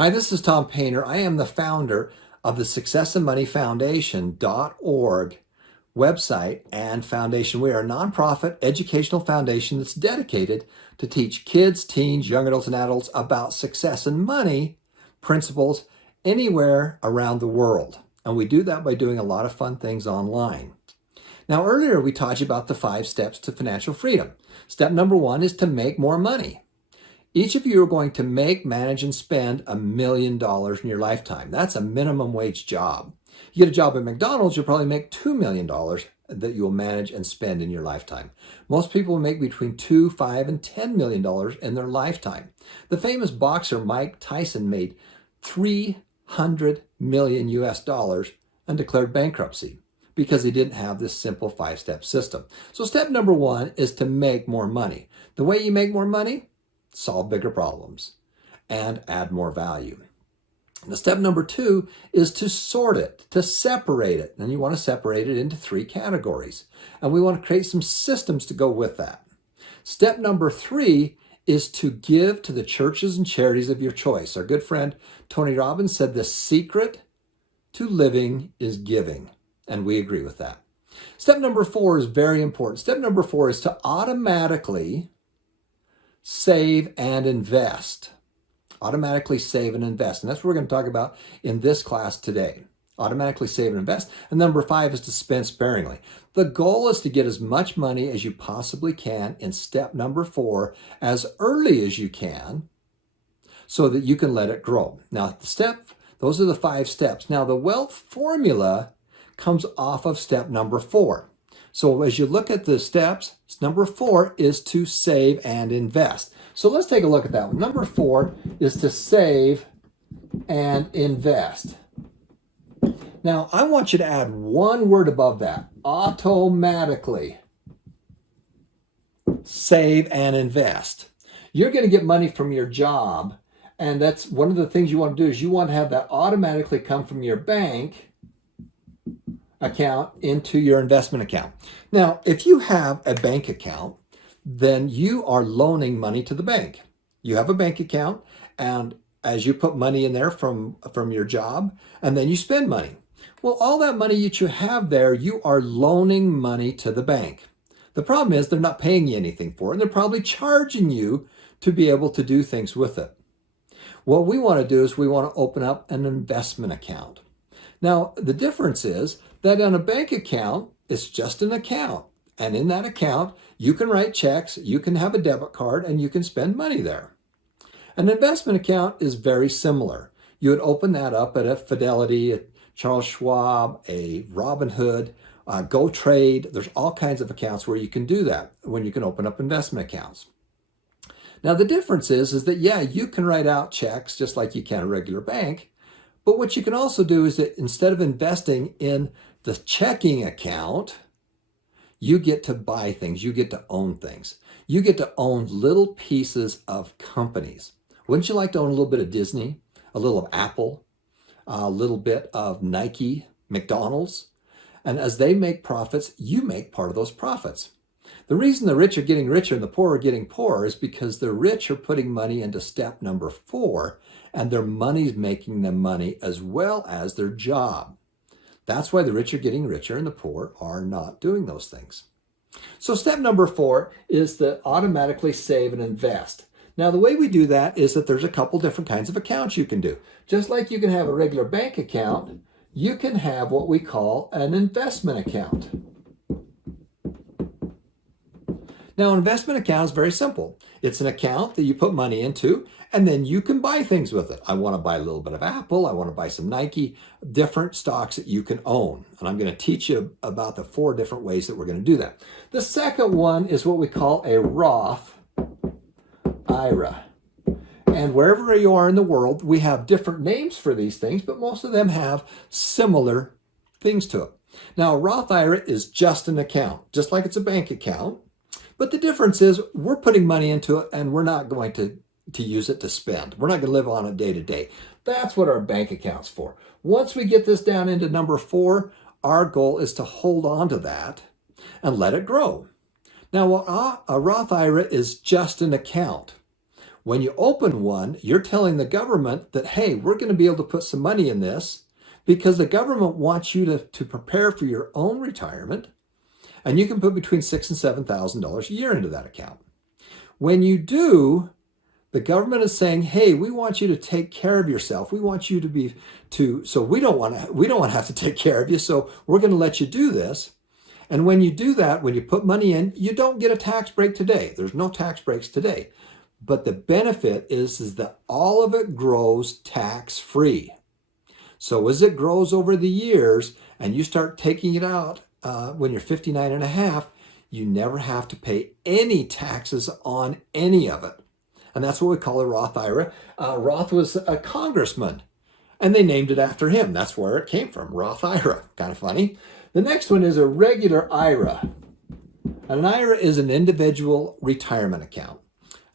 Hi, this is Tom Painter. I am the founder of the successandmoneyfoundation.org website and foundation. We are a nonprofit educational foundation that's dedicated to teach kids, teens, young adults, and adults about success and money principles anywhere around the world. And we do that by doing a lot of fun things online. Now, earlier we taught you about the 5 steps to financial freedom. Step number 1 is to make more money. Each of you are going to make, manage, and spend $1 million in your lifetime. That's a minimum wage job. You get a job at McDonald's, you'll probably make $2 million that you'll manage and spend in your lifetime. Most people will make between $2, $5, and $10 million in their lifetime. The famous boxer Mike Tyson made $300 million and declared bankruptcy because he didn't have this simple 5-step system. So step number 1 is to make more money. The way you make more money, solve bigger problems and add more value. The step number 2 is to sort it, to separate it. And you want to separate it into 3 categories. And we want to create some systems to go with that. Step number 3 is to give to the churches and charities of your choice. Our good friend Tony Robbins said the secret to living is giving. And we agree with that. Step number 4 is very important. Step number 4 is to automatically save and invest. Automatically save and invest. And that's what we're going to talk about in this class today. Automatically save and invest. And number 5 is to spend sparingly. The goal is to get as much money as you possibly can in step number 4 as early as you can so that you can let it grow. Now, those are the 5 steps. Now, the wealth formula comes off of step number 4. So as you look at the steps, number 4 is to save and invest. So let's take a look at that one. Number 4 is to save and invest. Now, I want you to add one word above that, automatically. Save and invest. You're going to get money from your job, and that's one of the things you want to do is you want to have that automatically come from your bank account into your investment account. Now, if you have a bank account, then you are loaning money to the bank. You have a bank account, and as you put money in there from your job, and then you spend money. Well, all that money that you have there, you are loaning money to the bank. The problem is they're not paying you anything for it, and they're probably charging you to be able to do things with it. What we want to do is we want to open up an investment account. Now, the difference is that on a bank account, it's just an account. And in that account, you can write checks, you can have a debit card, and you can spend money there. An investment account is very similar. You would open that up at a Fidelity, a Charles Schwab, a Robinhood, GoTrade. There's all kinds of accounts where you can do that, when you can open up investment accounts. Now, the difference is that, yeah, you can write out checks just like you can a regular bank. But what you can also do is that instead of investing in the checking account, you get to buy things. You get to own things. You get to own little pieces of companies. Wouldn't you like to own a little bit of Disney, a little of Apple, a little bit of Nike, McDonald's? And as they make profits, you make part of those profits. The reason the rich are getting richer and the poor are getting poorer is because the rich are putting money into step number 4, and their money's making them money as well as their job. That's why the rich are getting richer and the poor are not doing those things. So step number 4 is to automatically save and invest. Now, the way we do that is that there's a couple different kinds of accounts you can do. Just like you can have a regular bank account, you can have what we call an investment account. Now, an investment account is very simple. It's an account that you put money into, and then you can buy things with it. I want to buy a little bit of Apple. I want to buy some Nike, different stocks that you can own. And I'm going to teach you about the 4 different ways that we're going to do that. The second one is what we call a Roth IRA. And wherever you are in the world, we have different names for these things, but most of them have similar things to it. Now, a Roth IRA is just an account, just like it's a bank account. But the difference is we're putting money into it, and we're not going to use it to spend. We're not going to live on it day to day. That's what our bank account's for. Once we get this down into number 4, our goal is to hold on to that and let it grow. Now, a Roth IRA is just an account. When you open one, you're telling the government that, hey, we're going to be able to put some money in this because the government wants you to prepare for your own retirement. And you can put between $6,000 and $7,000 a year into that account. When you do, the government is saying, hey, we want you to take care of yourself. We want you so we don't want to have to take care of you. So we're going to let you do this. And when you do that, when you put money in, you don't get a tax break today. There's no tax breaks today. But the benefit is that all of it grows tax-free. So as it grows over the years and you start taking it out when you're 59 and a half, you never have to pay any taxes on any of it. And that's what we call a Roth IRA. Roth was a congressman, and they named it after him. That's where it came from, Roth IRA. Kind of funny. The next one is a regular IRA. An IRA is an individual retirement account.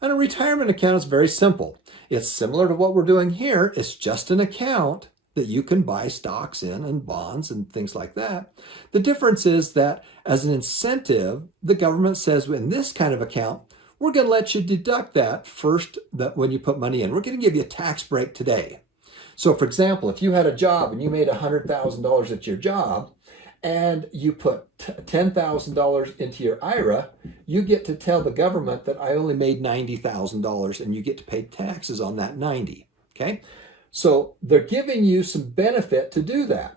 And a retirement account is very simple. It's similar to what we're doing here. It's just an account that you can buy stocks in and bonds and things like that. The difference is that as an incentive, the government says in this kind of account, we're going to let you deduct that first when you put money in. We're going to give you a tax break today. So for example, if you had a job and you made $100,000 at your job, and you put $10,000 into your IRA, you get to tell the government that I only made $90,000 and you get to pay taxes on that 90. Okay? So they're giving you some benefit to do that.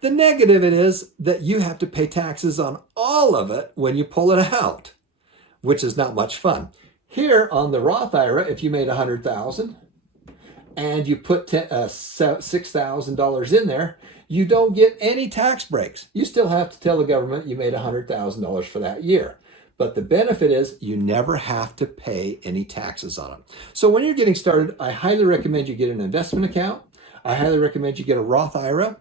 The negative is that you have to pay taxes on all of it when you pull it out, which is not much fun. Here on the Roth IRA, if you made $100,000 and you put $6,000 in there, you don't get any tax breaks. You still have to tell the government you made $100,000 for that year. But the benefit is you never have to pay any taxes on them. So when you're getting started, I highly recommend you get an investment account. I highly recommend you get a Roth IRA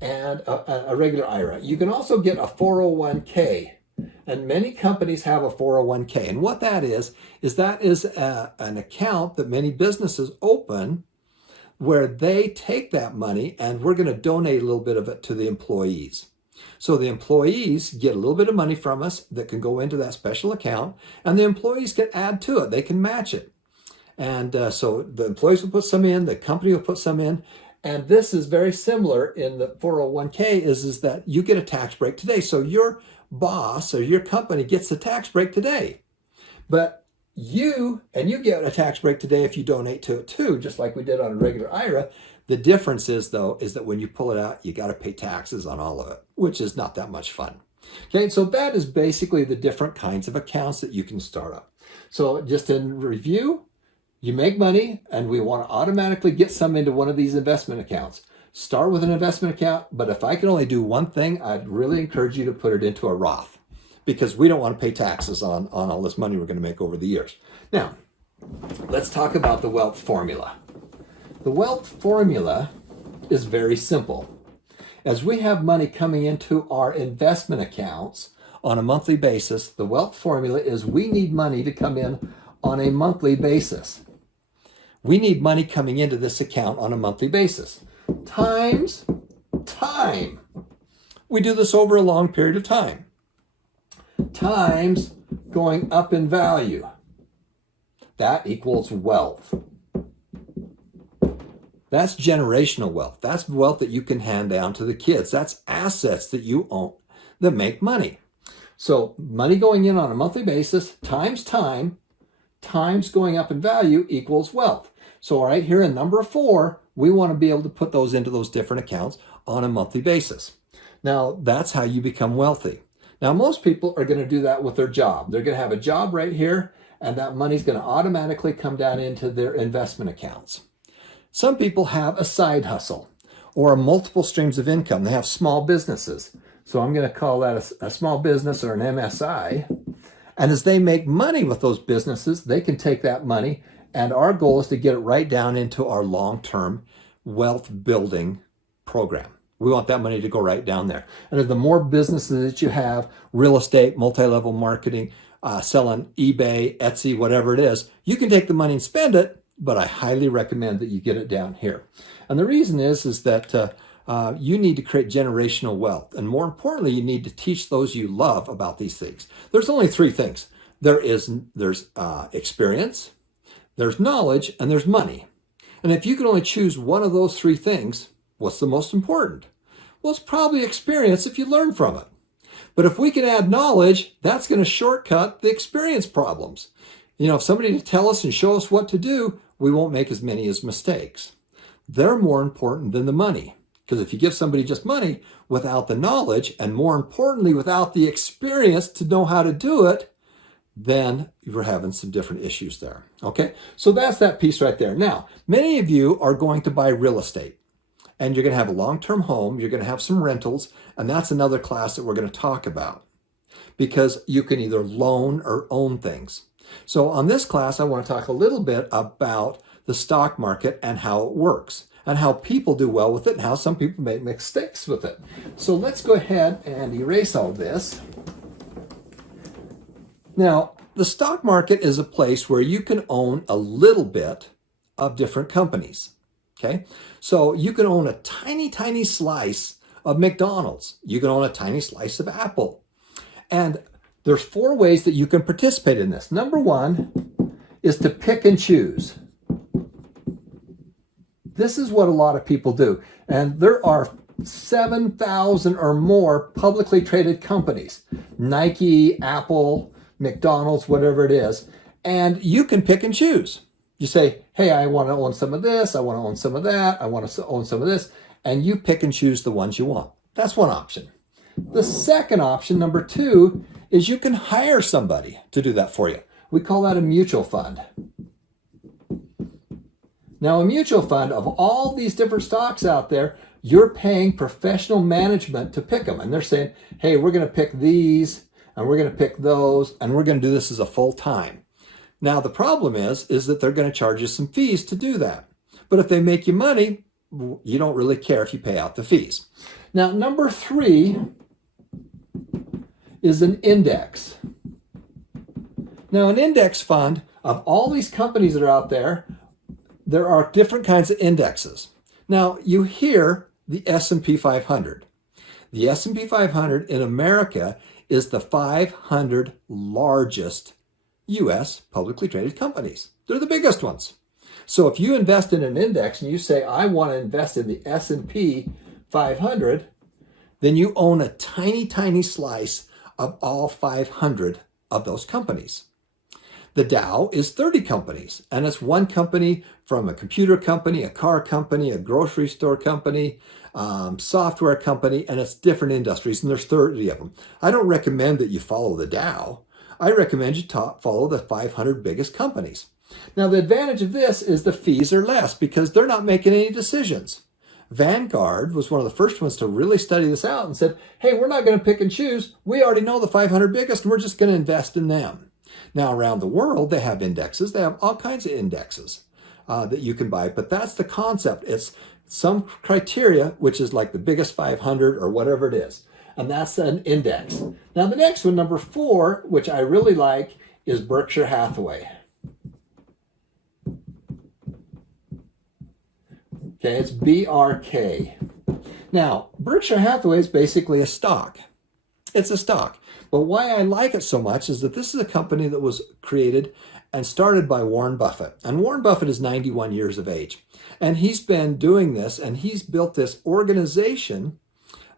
and a regular IRA. You can also get a 401k. And many companies have a 401k. And what that is an account that many businesses open where they take that money and we're going to donate a little bit of it to the employees. So the employees get a little bit of money from us that can go into that special account, and the employees can add to it. They can match it. And so the employees will put some in, the company will put some in, and this is very similar in the 401k is that you get a tax break today. So your boss or your company gets a tax break today. But you get a tax break today if you donate to it too, just like we did on a regular IRA. The difference is that when you pull it out, you got to pay taxes on all of it, which is not that much fun. Okay, so that is basically the different kinds of accounts that you can start up. So just in review, you make money and we want to automatically get some into one of these investment accounts. Start with an investment account, but if I can only do one thing, I'd really encourage you to put it into a Roth, because we don't want to pay taxes on all this money we're going to make over the years. Now, let's talk about the wealth formula. The wealth formula is very simple. As we have money coming into our investment accounts on a monthly basis, the wealth formula is we need money to come in on a monthly basis. We need money coming into this account on a monthly basis. Times time. We do this over a long period of time. Times going up in value. That equals wealth. That's generational wealth. That's wealth that you can hand down to the kids. That's assets that you own that make money. So money going in on a monthly basis times time, times going up in value equals wealth. So right here in number 4, we want to be able to put those into those different accounts on a monthly basis. Now, that's how you become wealthy. Now, most people are going to do that with their job. They're going to have a job right here, and that money's going to automatically come down into their investment accounts. Some people have a side hustle or multiple streams of income. They have small businesses. So I'm going to call that a small business or an MSI. And as they make money with those businesses, they can take that money, and our goal is to get it right down into our long-term wealth building program. We want that money to go right down there. And the more businesses that you have, real estate, multi-level marketing, selling eBay, Etsy, whatever it is, you can take the money and spend it, but I highly recommend that you get it down here. And the reason is that you need to create generational wealth. And more importantly, you need to teach those you love about these things. There's only 3 things. There's experience, there's knowledge, and there's money. And if you can only choose one of those three things, what's the most important? Well, it's probably experience if you learn from it. But if we can add knowledge, that's going to shortcut the experience problems. If somebody to tell us and show us what to do, we won't make as many as mistakes. They're more important than the money. Because if you give somebody just money without the knowledge, and more importantly, without the experience to know how to do it, then you're having some different issues there. Okay, so that's that piece right there. Now, many of you are going to buy real estate, and you're going to have a long-term home, you're going to have some rentals, and that's another class that we're going to talk about, because you can either loan or own things. So on this class, I want to talk a little bit about the stock market and how it works, and how people do well with it, and how some people make mistakes with it. So let's go ahead and erase all this. Now, the stock market is a place where you can own a little bit of different companies. Okay, so you can own a tiny, tiny slice of McDonald's. You can own a tiny slice of Apple. And there's 4 ways that you can participate in this. Number 1 is to pick and choose. This is what a lot of people do. And there are 7,000 or more publicly traded companies. Nike, Apple, McDonald's, whatever it is. And you can pick and choose. You say, hey, I want to own some of this, I want to own some of that, I want to own some of this, and you pick and choose the ones you want. That's one option. The second option, number 2, is you can hire somebody to do that for you. We call that a mutual fund. Now, a mutual fund, of all these different stocks out there, you're paying professional management to pick them. And they're saying, hey, we're going to pick these, and we're going to pick those, and we're going to do this as a full time. Now, the problem is that they're going to charge you some fees to do that. But if they make you money, you don't really care if you pay out the fees. Now, number 3 is an index. Now, an index fund, of all these companies that are out there, there are different kinds of indexes. Now, you hear the S&P 500. The S&P 500 in America is the 500 largest U.S. publicly traded companies. They're the biggest ones. So if you invest in an index and you say, I want to invest in the S&P 500, then you own a tiny, tiny slice of all 500 of those companies. The Dow is 30 companies, and it's one company from a computer company, a car company, a grocery store company, software company, and it's different industries, and there's 30 of them. I don't recommend that you follow the Dow. I recommend you follow the 500 biggest companies. Now, the advantage of this is the fees are less because they're not making any decisions. Vanguard was one of the first ones to really study this out and said, hey, we're not going to pick and choose. We already know the 500 biggest, and we're just going to invest in them. Now, around the world, they have indexes. They have all kinds of indexes that you can buy, but that's the concept. It's some criteria, which is like the biggest 500 or whatever it is. And that's an index. Now, the next one, number 4, which I really like, is Berkshire Hathaway. Okay, it's BRK. Now, Berkshire Hathaway is basically a stock. It's a stock. But why I like it so much is that this is a company that was created and started by Warren Buffett. And Warren Buffett is 91 years of age. And he's been doing this, and he's built this organization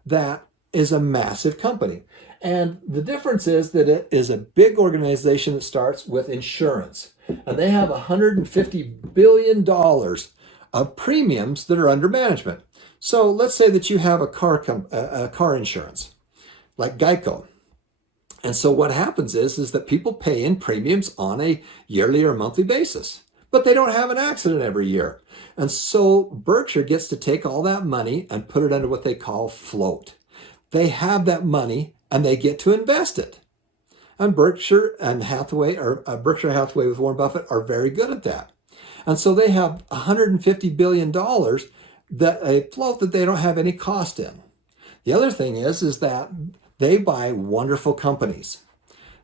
that is a massive company. And the difference is that it is a big organization that starts with insurance. And they have $150 billion of premiums that are under management. So let's say that you have a car insurance, like Geico. And so what happens is that people pay in premiums on a yearly or monthly basis, but they don't have an accident every year. And so Berkshire gets to take all that money and put it under what they call float. They have that money and they get to invest it. And Berkshire Hathaway with Warren Buffett are very good at that. And so they have $150 billion that a float that they don't have any cost in. The other thing is that they buy wonderful companies.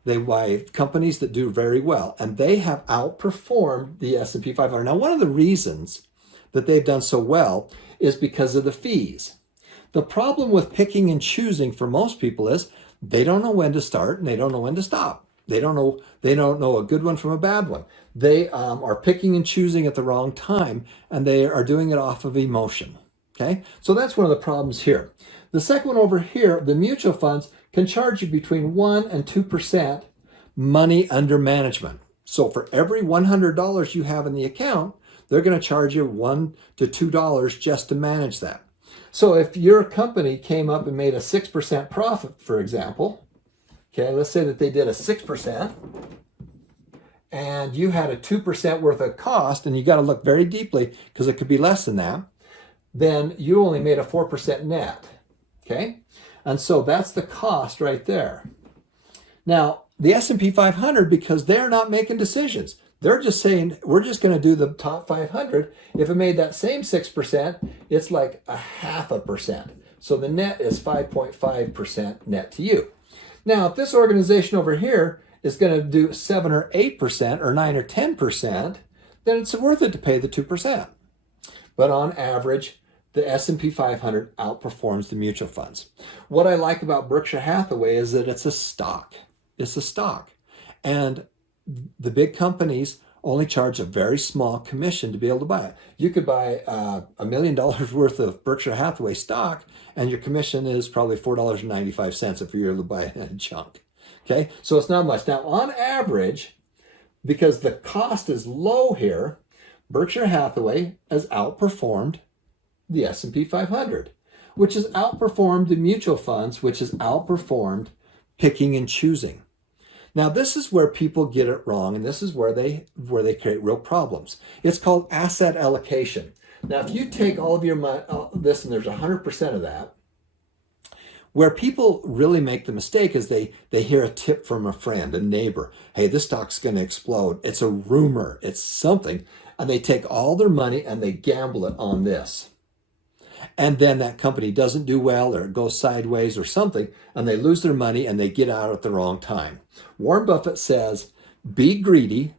They buy companies that do very well, and they have outperformed the S&P 500. Now, one of the reasons that they've done so well is because of the fees. The problem with picking and choosing for most people is they don't know when to start and they don't know when to stop. They don't know. They don't know a good one from a bad one. They are picking and choosing at the wrong time, and they are doing it off of emotion. Okay, so that's one of the problems here. The second one over here, the mutual funds can charge you between 1 and 2% money under management. So for every $100 you have in the account, they're going to charge you $1 to $2 just to manage that. So if your company came up and made a 6% profit, for example, okay, let's say that they did a 6%, and you had a 2% worth of cost, and you got to look very deeply because it could be less than that, then you only made a 4% net, okay? And so that's the cost right there. Now, the S&P 500, because they're not making decisions, they're just saying, we're just going to do the top 500. If it made that same 6%, it's like 0.5%. So the net is 5.5% net to you. Now, if this organization over here is going to do 7 or 8% or 9 or 10%, then it's worth it to pay the 2%. But on average, the S&P 500 outperforms the mutual funds. What I like about Berkshire Hathaway is that it's a stock. It's a stock. And the big companies only charge a very small commission to be able to buy it. You could buy $1 million worth of Berkshire Hathaway stock, and your commission is probably $4.95 if you're able to buy it in a chunk. Okay, so it's not much. Now, on average, because the cost is low here, Berkshire Hathaway has outperformed the S&P 500, which has outperformed the mutual funds, which has outperformed picking and choosing. Now, this is where people get it wrong, and this is where they create real problems. It's called asset allocation. Now, if you take all of your money, this, and there's 100% of that, where people really make the mistake is they hear a tip from a friend, a neighbor. Hey, this stock's going to explode. It's a rumor. It's something. And they take all their money and they gamble it on this. And then that company doesn't do well, or it goes sideways or something, and they lose their money and they get out at the wrong time. Warren Buffett says, be greedy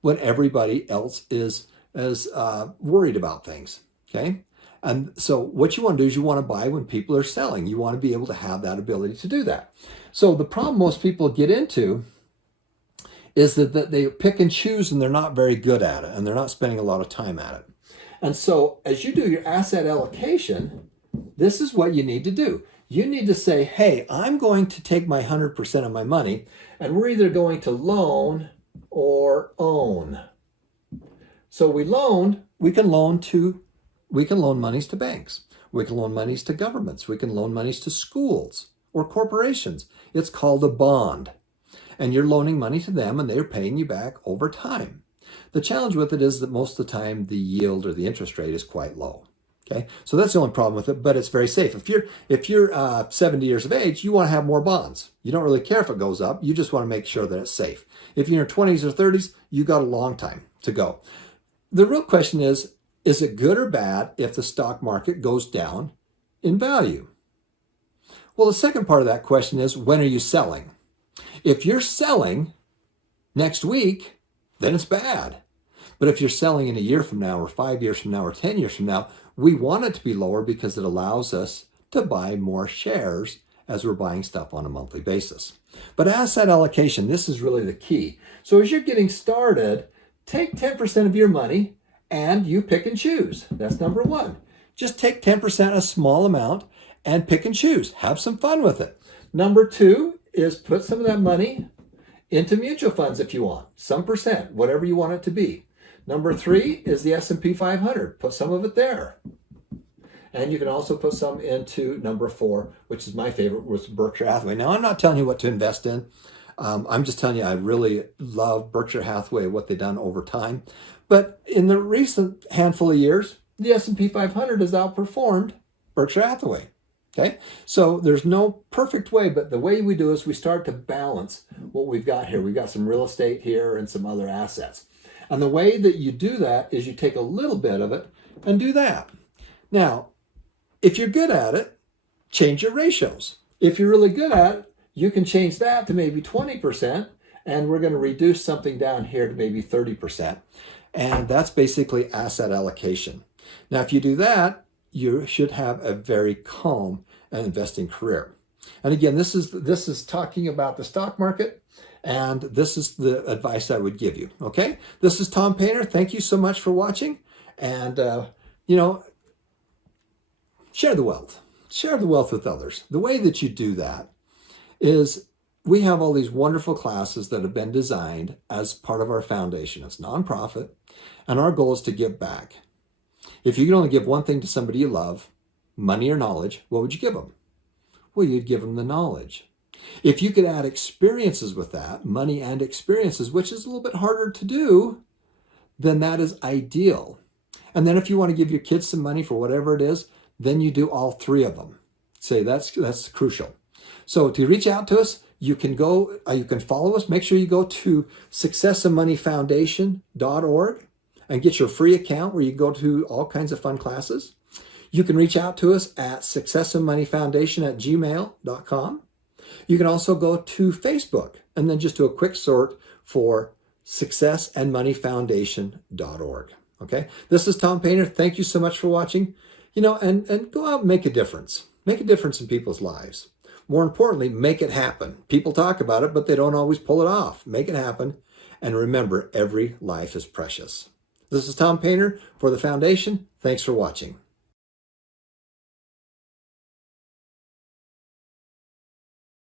when everybody else is worried about things, okay? And so what you want to do is you want to buy when people are selling. You want to be able to have that ability to do that. So the problem most people get into is that they pick and choose, and they're not very good at it, and they're not spending a lot of time at it. And so as you do your asset allocation, this is what you need to do. You need to say, hey, I'm going to take my 100% of my money, and we're either going to loan or own. So we can loan monies to banks. We can loan monies to governments. We can loan monies to schools or corporations. It's called a bond. And you're loaning money to them, and they're paying you back over time. The challenge with it is that most of the time the yield or the interest rate is quite low. Okay, so that's the only problem with it, but it's very safe. If you're 70 years of age, you want to have more bonds. You don't really care if it goes up. You just want to make sure that it's safe. If you're in your 20s or 30s, you got a long time to go. The real question is it good or bad if the stock market goes down in value? Well, the second part of that question is, when are you selling? If you're selling next week, then it's bad. But if you're selling in a year from now, or 5 years from now, or 10 years from now, we want it to be lower because it allows us to buy more shares as we're buying stuff on a monthly basis. But asset allocation, this is really the key. So as you're getting started, take 10% of your money and you pick and choose. That's number one. Just take 10%, a small amount, and pick and choose. Have some fun with it. Number two is put some of that money into mutual funds if you want, some percent, whatever you want it to be. Number three is the S&P 500. Put some of it there. And you can also put some into number four, which is my favorite, was Berkshire Hathaway. Now, I'm not telling you what to invest in. I'm just telling you I really love Berkshire Hathaway, what they've done over time. But in the recent handful of years, the S&P 500 has outperformed Berkshire Hathaway. Okay, so there's no perfect way, but the way we do is we start to balance what we've got here. We've got some real estate here and some other assets. And the way that you do that is you take a little bit of it and do that. Now, if you're good at it, change your ratios. If you're really good at it, you can change that to maybe 20%, and we're going to reduce something down here to maybe 30%. And that's basically asset allocation. Now, if you do that, you should have a very calm investing career. And again, this is talking about the stock market. And this is the advice I would give you. Okay. This is Tom Painter. Thank you so much for watching. And, share the wealth. Share the wealth with others. The way that you do that is we have all these wonderful classes that have been designed as part of our foundation. It's nonprofit. And our goal is to give back. If you could only give one thing to somebody you love, money or knowledge, what would you give them? Well, you'd give them the knowledge. If you could add experiences with that, money and experiences, which is a little bit harder to do, then that is ideal. And then if you want to give your kids some money for whatever it is, then you do all three of them. Say that's crucial. So to reach out to us, you can go, you can follow us. Make sure you go to successandmoneyfoundation.org and get your free account where you go to all kinds of fun classes. You can reach out to us at successandmoneyfoundation@gmail.com. You can also go to Facebook and then just do a quick sort for successandmoneyfoundation.org. Okay. This is Tom Painter. Thank you so much for watching. And go out and make a difference. Make a difference in people's lives. More importantly, make it happen. People talk about it, but they don't always pull it off. Make it happen. And remember, every life is precious. This is Tom Painter for the Foundation. Thanks for watching.